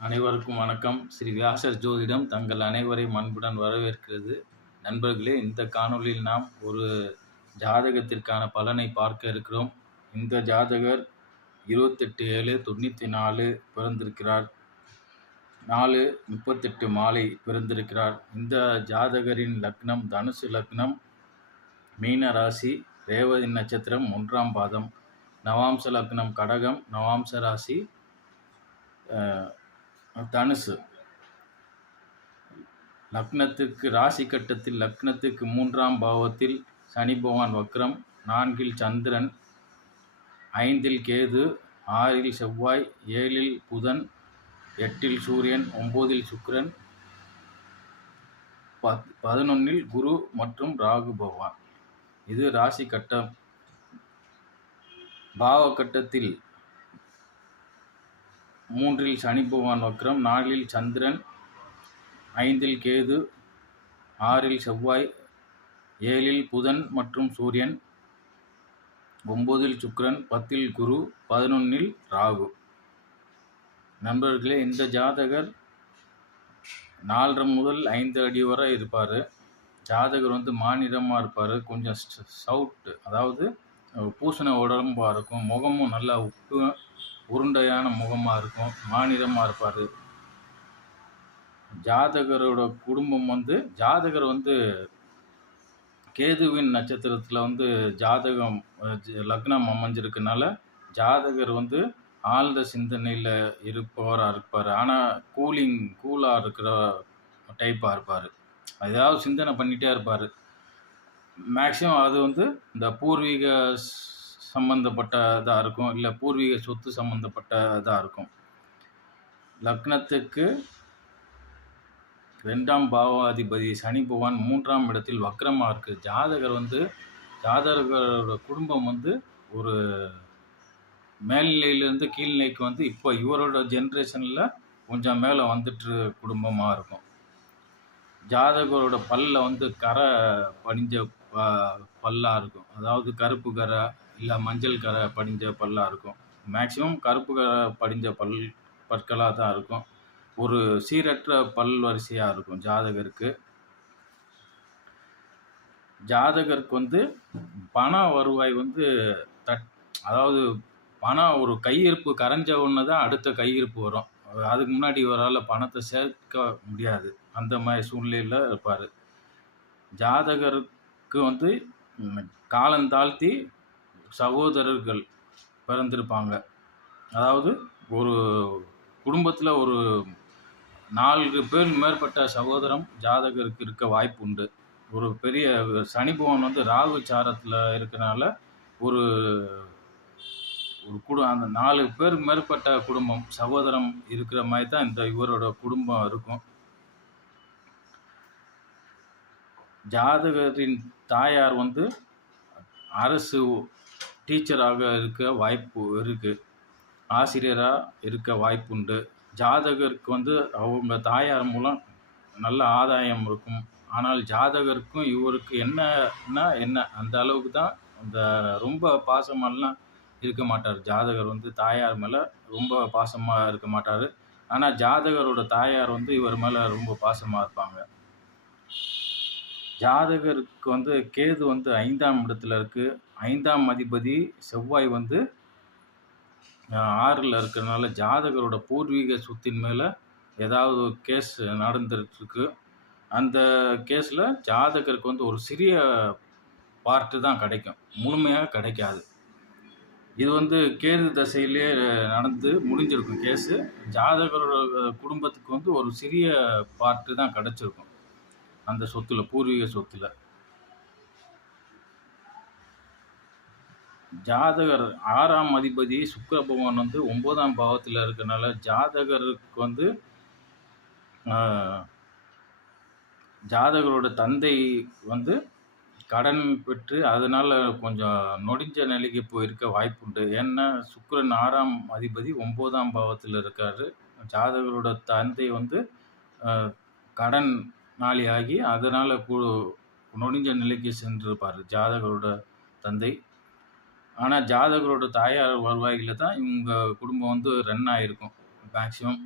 அனைவருக்கும் வணக்கம். ஸ்ரீ வியாசர் ஜோதிடம் தங்கள் அனைவரையும் அன்புடன் வரவேற்கிறது. நண்பர்களே, இந்த காணொளியில் நாம் ஒரு ஜாதகத்திற்கான பலனை பார்க்க இருக்கிறோம். இந்த ஜாதகர் 28/7/94 பிறந்திருக்கிறார். 4:38 மாலை பிறந்திருக்கிறார். இந்த ஜாதகரின் லக்னம் தனுசு லக்னம், மீன ராசி, ரேவதி நட்சத்திரம் 1ஆம் பாதம், நவாம்ச லக்னம் கடகம், நவாம்ச ராசி தனுசு. லக்னத்திற்கு ராசி கட்டத்தில் லக்னத்திற்கு 3ஆம் பாவத்தில் சனி பகவான் வக்ரம், 4இல் சந்திரன், 5இல் கேது, 6இல் செவ்வாய், 7இல் புதன், 8இல் சூரியன், 9இல் சுக்கிரன், 11இல் குரு மற்றும் ராகு பகவான். இது ராசி கட்டம். பாவ கட்டத்தில் 3இல் சனி பகவான் வக்ரம், 4இல் சந்திரன், 5இல் கேது, 6இல் செவ்வாய், 7இல் புதன் மற்றும் சூரியன், 9இல் சுக்கிரன், 10இல் குரு, 11இல் ராகு. நண்பர்களே, இந்த ஜாதகர் 4.5 முதல் 5 அடி வரை இருப்பார். ஜாதகர் மாநிறமாக இருப்பார். கொஞ்சம் சவுட்டு, அதாவது பூசண உடம்பாக இருக்கும். முகமும் நல்லா உருண்டையான முகமாக இருக்கும். மாநிறமாக இருப்பார். ஜாதகரோட குடும்பம் ஜாதகர் கேதுவின் நட்சத்திரத்தில் ஜாதகம் லக்னம் அமைஞ்சிருக்கனால ஜாதகர் ஆழ்ந்த சிந்தனையில் இருப்பவராக இருப்பார். ஆனால் கூலாக இருக்கிற டைப்பாக இருப்பார். ஏதாவது சிந்தனை பண்ணிகிட்டே இருப்பார். மேக்ஸிமம் அது இந்த பூர்வீக சம்பந்தப்பட்டதாக இருக்கும், இல்லை பூர்வீக சொத்து சம்பந்தப்பட்டதாக இருக்கும். லக்னத்துக்கு 2ஆம் பாவாதிபதி சனி பகவான் 3ஆம் இடத்தில் வக்ரமாக இருக்குது. ஜாதகரோட குடும்பம் ஒரு மேல்நிலையிலேருந்து கீழ்நிலைக்கு இப்போ இவரோட ஜென்ரேஷனில் கொஞ்சம் மேலே வந்துட்டு குடும்பமாக இருக்கும். ஜாதகரோட பல்ல கரை படிஞ்ச பல்லாக இருக்கும். அதாவது கருப்பு கரை இல்லை மஞ்சள் கரை படிஞ்ச பல்லாக இருக்கும். மேக்சிமம் கருப்பு கரை படிஞ்ச பற்களாக தான் இருக்கும். ஒரு சீரற்ற பல் வரிசையாக இருக்கும் ஜாதகருக்கு. ஜாதகருக்கு பண வருவாய் அதாவது பணம் ஒரு கையிருப்பு கரைஞ்ச ஒன்று தான் அடுத்த கையிருப்பு வரும். அதுக்கு முன்னாடி இவரால் பணத்தை சேர்க்க முடியாது. அந்த மாதிரி சூழ்நிலையில் இருப்பார். ஜாதகருக்கு காலந்தாழ்த்தி சகோதரர்கள் பிறந்திருப்பாங்க. அதாவது ஒரு குடும்பத்தில் ஒரு 4 பேர் மேற்பட்ட சகோதரம் ஜாதகருக்கு இருக்க வாய்ப்பு உண்டு. ஒரு பெரிய சனி பகவான் ராகு சாரத்தில் இருக்கனால ஒரு அந்த 4 பேர் மேற்பட்ட குடும்பம் சகோதரம் இருக்கிற மாதிரி தான் இவரோட குடும்பம் இருக்கும். ஜாதகரின் தாயார் அரசு டீச்சராக இருக்க வாய்ப்பு இருக்குது. ஆசிரியராக இருக்க வாய்ப்புண்டு. ஜாதகருக்கு அவங்க தாயார் மூலம் நல்ல ஆதாயம் இருக்கும். ஆனால் ஜாதகருக்கும் இவருக்கு என்ன அந்த அளவுக்கு தான் ரொம்ப பாசமெல்லாம் இருக்க மாட்டார். ஜாதகர் தாயார் மேலே ரொம்ப பாசமாக இருக்க மாட்டார். ஆனால் ஜாதகரோட தாயார் இவர் மேலே ரொம்ப பாசமாக இருப்பாங்க. ஜாதகருக்கு கேது 5ஆம் இடத்துல இருக்குது. 5ஆம் அதிபதி செவ்வாய் 6ல் இருக்கிறதுனால ஜாதகரோட பூர்வீக சொத்தின் மேலே ஏதாவது கேஸ் நடந்துட்டுருக்கு. அந்த கேஸில் ஜாதகருக்கு ஒரு சிறிய பார்ட்டு தான் கிடைக்கும், முழுமையாக கிடைக்காது. இது கேது தசையிலே நடந்து முடிஞ்சிருக்கும் கேஸு. ஜாதகரோட குடும்பத்துக்கு ஒரு சிறிய பார்ட்டு தான் கிடைச்சிருக்கும் அந்த சொத்தில், பூர்வீக சொத்தில். ஜாதகர் 6ஆம் அதிபதி சுக்கிர பகவான் 9ஆம் பாவத்தில் இருக்கனால ஜாதகருக்கு ஜாதகரோட தந்தை கடன் பெற்று அதனால் கொஞ்சம் நொடிஞ்ச நிலைக்கு போயிருக்க வாய்ப்புண்டு. ஏன்னா சுக்கிரன் 6ஆம் அதிபதி 9ஆம் பாவத்தில் இருக்கார். ஜாதகரோட தந்தை கடன் நாளியாகி அதனால் நொடிஞ்ச நிலைக்கு சென்றிருப்பார் ஜாதகரோட தந்தை. ஆனால் ஜாதகரோட தாயார் வருவாயில் தான் இவங்க குடும்பம் ரன் ஆகிருக்கும் மேக்சிமம்.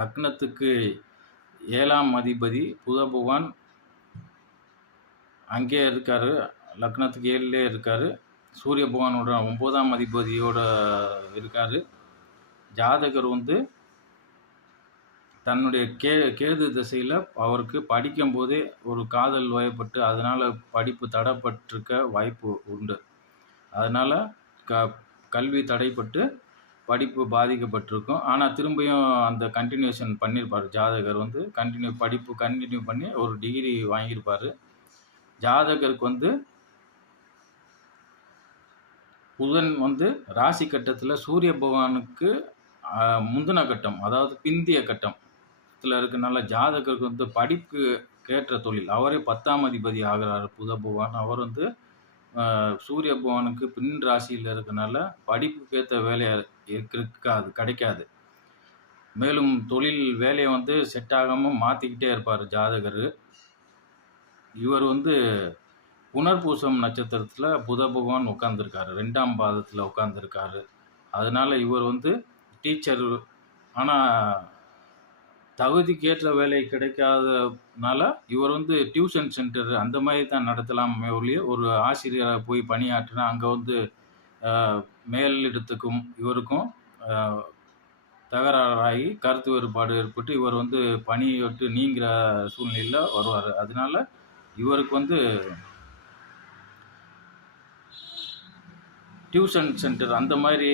லக்னத்துக்கு 7ஆம் அதிபதி புத பகவான் அங்கேயே இருக்காரு. லக்னத்துக்கு 7லே இருக்காரு. சூரிய பகவானோட 9ஆம் அதிபதியோட இருக்காரு. ஜாதகர் வந்து தன்னுடைய கேது திசையில் அவருக்கு படிக்கும்போதே ஒரு காதல் வயப்பட்டு அதனால் படிப்பு தடைப்பட்டிருக்க வாய்ப்பு உண்டு. அதனால் கல்வி தடைப்பட்டு படிப்பு பாதிக்கப்பட்டிருக்கும். ஆனால் திரும்பியும் அந்த கண்டினியூஷன் பண்ணியிருப்பார். ஜாதகர் வந்து படிப்பு கண்டினியூ பண்ணி ஒரு டிகிரி வாங்கியிருப்பார். ஜாதகருக்கு வந்து புதன் வந்து ராசி கட்டத்தில் சூரிய பகவானுக்கு முந்தின கட்டம், அதாவது பிந்திய கட்டத்தில் இருக்கனால ஜாதகருக்கு வந்து படிப்பு கேட்ட தொழில், அவரே 10ஆம் அதிபதி ஆகிறார் புத பகவான். அவர் வந்து சூரிய பகவானுக்கு பின் ராசியில் இருக்கனால படிப்புக்கேற்ற வேலையாக கிடைக்காது. மேலும் தொழில் வேலையை வந்து செட் ஆகாமல் மாற்றிக்கிட்டே இருப்பார் ஜாதகர். இவர் வந்து புனர்பூசம் நட்சத்திரத்தில் புத பகவான் உட்காந்துருக்காரு, 2ஆம் பாதத்தில் உட்காந்துருக்காரு. அதனால் இவர் வந்து டீச்சர், ஆனால் தகுதிக்கேற்ற வேலை கிடைக்காதனால இவர் வந்து டியூஷன் சென்டர் அந்த மாதிரி தான் நடத்தலாமே ஒழிய ஒரு ஆசிரியராக போய் பணியாற்றினா அங்கே வந்து மேலிடத்துக்கும் இவருக்கும் தகராறாகி கருத்து வேறுபாடு ஏற்பட்டு இவர் வந்து பணியை விட்டு நீங்கிற சூழ்நிலையில் வருவார். அதனால இவருக்கு வந்து டியூஷன் சென்டர் அந்த மாதிரி,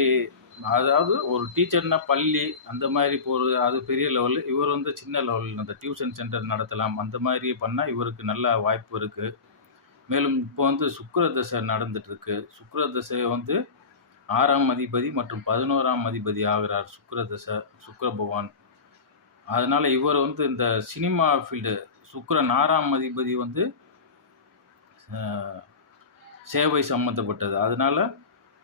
அதாவது ஒரு டீச்சர்னா பள்ளி அந்த மாதிரி போகிறது அது பெரிய லெவலு. இவர் வந்து சின்ன லெவலில் அந்த டியூஷன் சென்டர் நடத்தலாம். அந்த மாதிரி பண்ணால் இவருக்கு நல்ல வாய்ப்பு இருக்குது. மேலும் இப்போ வந்து சுக்கிர தசை நடந்துகிட்ருக்கு. சுக்கிர தசை வந்து 6ஆம் அதிபதி மற்றும் 11ஆம் அதிபதி ஆகிறார் சுக்கிர தசை, சுக்கிர பகவான். அதனால் இவர் வந்து இந்த சினிமா ஃபீல்டு, சுக்கிரன் 6ஆம் அதிபதி வந்து சேவை சம்மந்தப்பட்டது. அதனால்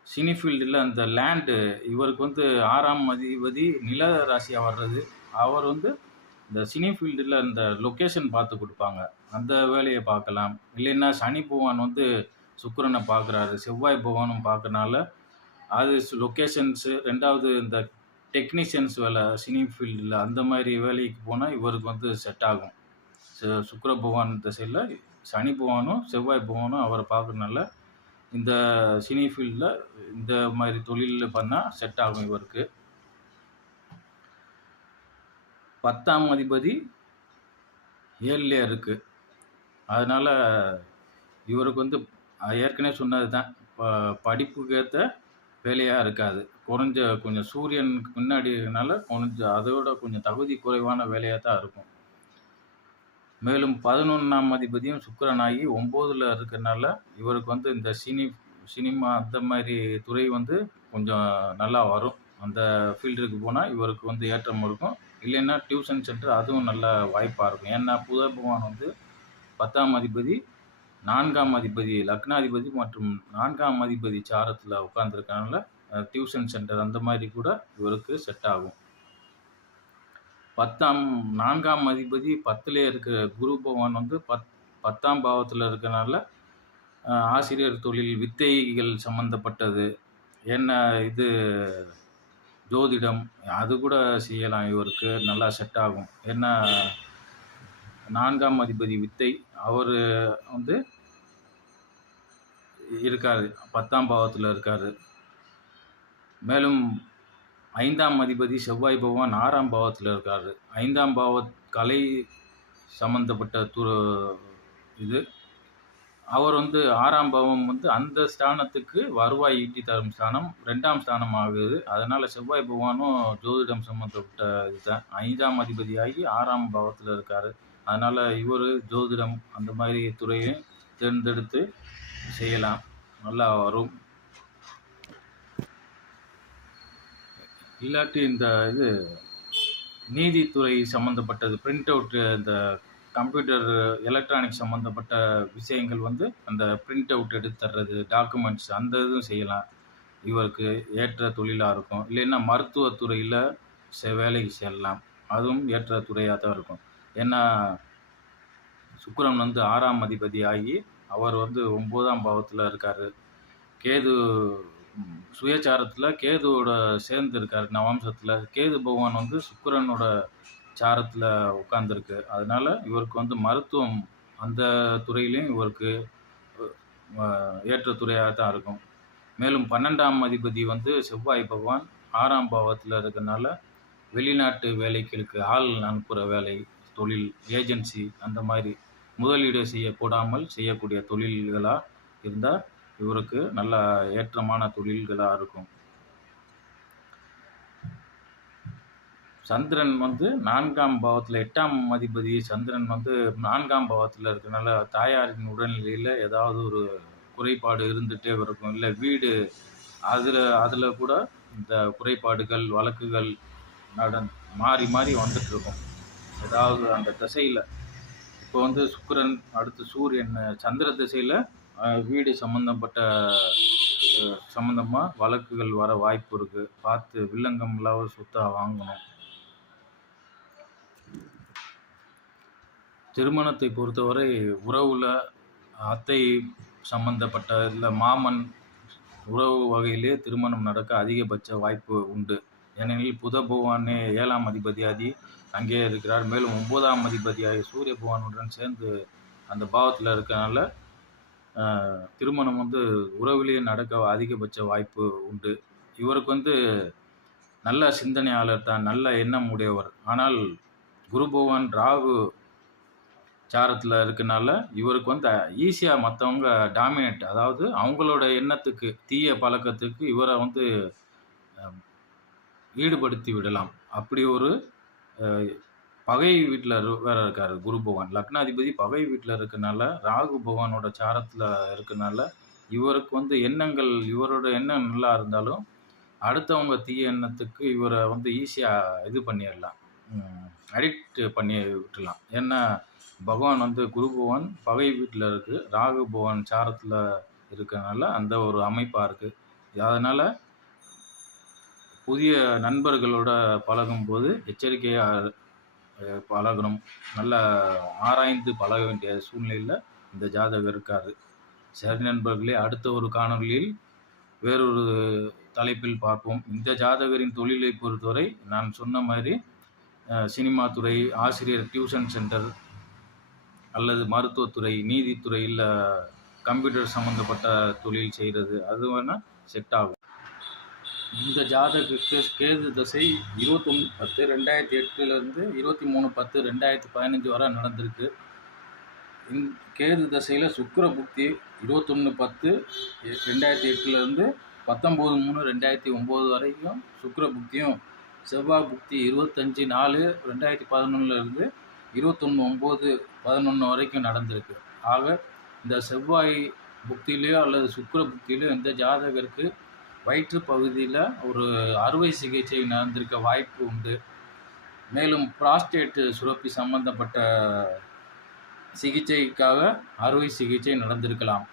சினி ஃபீல்டில் அந்த லேண்டு, இவருக்கு வந்து 6ஆம் அதிபதி நில ராசியாக வர்றது. அவர் வந்து இந்த சினி ஃபீல்டில் இந்த லொக்கேஷன் பார்த்து கொடுப்பாங்க, அந்த வேலையை பார்க்கலாம். இல்லைன்னா சனி பகவான் வந்து சுக்கிரனை பார்க்குறாரு, செவ்வாய் பகவானும் பார்க்கறனால அது லொக்கேஷன்ஸு. 2வது இந்த டெக்னீஷியன்ஸ் வேலை சினி ஃபீல்டில் அந்த மாதிரி வேலைக்கு போனால் இவருக்கு வந்து செட் ஆகும். சுக்கிர பகவான் திசையில் சனி பகவானும் செவ்வாய் பகவானும் அவரை பார்க்கறனால இந்த சினி ஃபீல்டில் இந்த மாதிரி தொழிலில் பண்ணால் செட் ஆகும் இவருக்கு. 10ஆம் அதிபதி 7லே இருக்குது. அதனால் இவருக்கு வந்து ஏற்கனவே சொன்னது தான், படிப்புக்கேற்ற வேலையாக இருக்காது. கொஞ்சம் சூரியனுக்கு முன்னாடினால அதோட கொஞ்சம் தகுதி குறைவான வேலையாக தான் இருக்கும். மேலும் 11ஆம் அதிபதியும் சுக்கிரனாகி 9ல் இருக்கிறனால இவருக்கு வந்து இந்த சினிமா அந்த மாதிரி துறை வந்து கொஞ்சம் நல்லா வரும். அந்த ஃபீல்டுக்கு போனால் இவருக்கு வந்து ஏற்றம் இருக்கும். இல்லைன்னா டியூஷன் சென்டர் அதுவும் நல்ல வாய்ப்பாக இருக்கும். ஏன்னா புத பகவான் வந்து 10ஆம் அதிபதி, 4ஆம் அதிபதி லக்னாதிபதி மற்றும் 4ஆம் அதிபதி சாரத்தில் உட்காந்துருக்கனால டியூஷன் சென்டர் அந்த மாதிரி கூட இவருக்கு செட் ஆகும். 4ஆம் அதிபதி 10லே இருக்கிற குரு பகவான் வந்து 10ஆம் பாவத்தில் இருக்கனால ஆசிரியர் தொழில், வித்தைகள் சம்மந்தப்பட்டது, என்ன இது ஜோதிடம், அது கூட செய்யலாம். இவருக்கு நல்லா செட் ஆகும். ஏன்னா 4ஆம் அதிபதி வித்தை, அவர் வந்து இருக்கார், 10ஆம் பாவத்தில் இருக்கார். மேலும் 5ஆம் அதிபதி செவ்வாய் பகவான் 6ஆம் பாவத்தில் இருக்கார். 5ஆம் கலை சம்மந்தப்பட்ட இது. அவர் வந்து 6ஆம் பாவம் வந்து அந்த ஸ்தானத்துக்கு வருவாய் ஈட்டி தரும் ஸ்தானம், 2ஆம் ஸ்தானம் ஆகுது. அதனால் செவ்வாய் பகவானும் ஜோதிடம் சம்மந்தப்பட்ட இதுதான். 5ஆம் அதிபதியாகி 6ஆம் பாவத்தில் இருக்கார். அதனால் இவர் ஜோதிடம் அந்த மாதிரி துறையை தேர்ந்தெடுத்து செய்யலாம், நல்லா வரும். இல்லாட்டி இந்த இது நீதித்துறை சம்மந்தப்பட்டது, பிரிண்ட் அவுட்டு, இந்த கம்ப்யூட்டர் எலக்ட்ரானிக்ஸ் சம்மந்தப்பட்ட விஷயங்கள் வந்து அந்த பிரிண்ட் அவுட் எடுத்து தர்றது, டாக்குமெண்ட்ஸ் அந்த இதுவும் செய்யலாம். இவருக்கு ஏற்ற தொழிலாக இருக்கும். இல்லைன்னா மருத்துவத்துறையில் வேலைக்கு செல்லலாம், அதுவும் ஏற்ற துறையாக தான் இருக்கும். ஏன்னா சுக்கிரன் வந்து 6ஆம் அதிபதி ஆகி அவர் வந்து 9ஆம் பாவத்தில் இருக்கார். கேது சுயசாரத்தில் கேதுவோட சேர்ந்து இருக்கார். நவாம்சத்தில் கேது பகவான் வந்து சுக்கிரனோட சாரத்தில் உட்கார்ந்துருக்கு. அதனால இவருக்கு வந்து மருத்துவம் அந்த துறையிலையும் இவருக்கு ஏற்ற துறையாக தான் இருக்கும். மேலும் 12ஆம் அதிபதி வந்து செவ்வாய் பகவான் 6ஆம் பாவத்தில் இருக்கறனால வெளிநாட்டு வேலைகளுக்கு ஆள் அனுப்புகிற வேலை, தொழில், ஏஜென்சி அந்த மாதிரி முதலீடு போடாமல் செய்யக்கூடிய தொழில்களாக இருந்தால் இவருக்கு நல்ல ஏற்றமான தொழில்களாக இருக்கும். சந்திரன் வந்து 4ஆம் பாவத்தில் 8ஆம் அதிபதி சந்திரன் வந்து 4ஆம் பாவத்தில் இருக்கனால தாயாரின் உடல்நிலையில் ஏதாவது ஒரு குறைபாடு இருந்துகிட்டே இருக்கும். இல்லை வீடு அதில் கூட இந்த குறைபாடுகள் வழக்குகள் மாறி மாறி வந்துட்டு இருக்கும். ஏதாவது அந்த திசையில் இப்போ வந்து சுக்கிரன் அடுத்து சூரியன் சந்திர திசையில் வீடு சம்மந்தமாக வழக்குகள் வர வாய்ப்பு இருக்குது. பார்த்து வில்லங்கம் இல்லாத சொத்தாக வாங்கணும். திருமணத்தை பொறுத்தவரை உறவில் அத்தை சம்பந்தப்பட்ட இல்லை மாமன் உறவு வகையிலே திருமணம் நடக்க அதிகபட்ச வாய்ப்பு உண்டு. ஏனெனில் புத பகவானே 7ஆம் அதிபதியாகி அங்கே இருக்கிறார். மேலும் 9ஆம் அதிபதியாகி சூரிய பகவானுடன் சேர்ந்து அந்த பாவத்தில் இருக்கனால திருமணம் வந்து உறவிலேயே நடக்க அதிகபட்ச வாய்ப்பு உண்டு. இவருக்கு வந்து நல்ல சிந்தனையாளர் தான், நல்ல எண்ணம் உடையவர். ஆனால் குரு பகவான் ராகு சாரத்தில் இருக்கனால இவருக்கு வந்து ஈஸியாக மற்றவங்க டாமினேட், அதாவது அவங்களோட எண்ணத்துக்கு தீய பழக்கத்துக்கு இவரை வந்து ஈடுபடுத்தி விடலாம். அப்படி ஒரு பகை வீட்டில் வேற இருக்கார் குரு பகவான். லக்னாதிபதி பகை வீட்டில் இருக்கனால ராகு பகவானோட சாரத்தில் இருக்கனால இவருக்கு வந்து இவரோட எண்ணம் நல்லா இருந்தாலும் அடுத்தவங்க தீய எண்ணத்துக்கு இவரை வந்து ஈஸியாக இது பண்ணிடலாம், அடிக்ட் பண்ணி விட்டுடலாம். ஏன்னா பகவான் வந்து குரு பகவான் பகை வீட்டில் இருக்குது, ராகு பகவான் சாரத்தில் இருக்கனால அந்த ஒரு அமைப்பாக இருக்குது. அதனால் புதிய நண்பர்களோட பழகும்போது எச்சரிக்கையாக பழகணும். நல்லா ஆராய்ந்து பழக வேண்டிய சூழ்நிலையில் இந்த ஜாதகர் இருக்கார். சரி நண்பர்களே, அடுத்த ஒரு காணொலியில் வேறொரு தலைப்பில் பார்ப்போம். இந்த ஜாதகரின் தொழிலை பொறுத்தவரை நான் சொன்ன மாதிரி சினிமா துறை, ஆசிரியர், டியூஷன் சென்டர் அல்லது மருத்துவத்துறை, நீதித்துறை, இல்லை கம்ப்யூட்டர் சம்மந்தப்பட்ட தொழில் செய்கிறது, அது வேணால் செட் ஆகும். இந்த ஜாதகத்துக்கு கேது தசை 21/10/2008 23/10/2015 வரை நடந்திருக்கு. கேது தசையில் சுக்கிர புக்தி 21/10/2008 19/3/2009 வரைக்கும் சுக்கிர புக்தியும், செவ்வாய் புக்தி 25/4/2011 21/9/11 வரைக்கும் நடந்திருக்கு. ஆக இந்த செவ்வாய் புக்தியிலையோ அல்லது சுக்கிர புக்தியிலையோ இந்த ஜாதகருக்கு வயிற்று பகுதியில் ஒரு அறுவை சிகிச்சை நடந்திருக்க வாய்ப்பு உண்டு. மேலும் புராஸ்டேட் சுரப்பி சம்பந்தப்பட்ட சிகிச்சைக்காக அறுவை சிகிச்சை நடந்திருக்கலாம்.